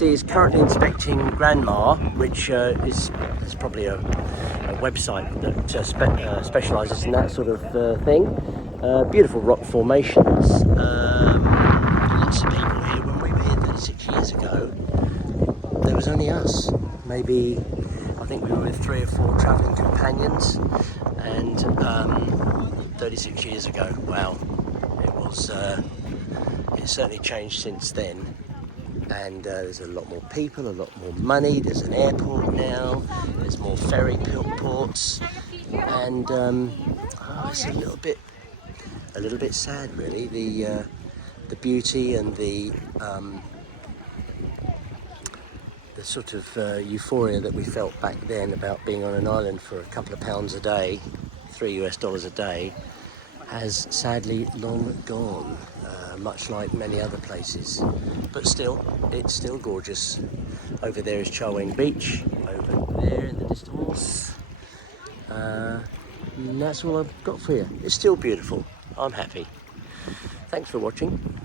Nancy is currently inspecting Grandma, which is probably a website that specialises in that sort of thing. Beautiful rock formations. Lots of people here. When we were here 36 years ago, there was only us. Maybe, I think we were with 3 or 4 travelling companions, and 36 years ago, wow, it was, it's certainly changed since then, and there's a lot more people, a lot more money, there's an airport now, there's more ferry ports, and it's a little bit sad really, the beauty and the sort of euphoria that we felt back then about being on an island for a couple of pounds a day, $3 a day, has sadly long gone, much like many other places. But still, it's still gorgeous. Over there is Chaweng Beach, over there in the distance. And that's all I've got for you. It's still beautiful. I'm happy. Thanks for watching.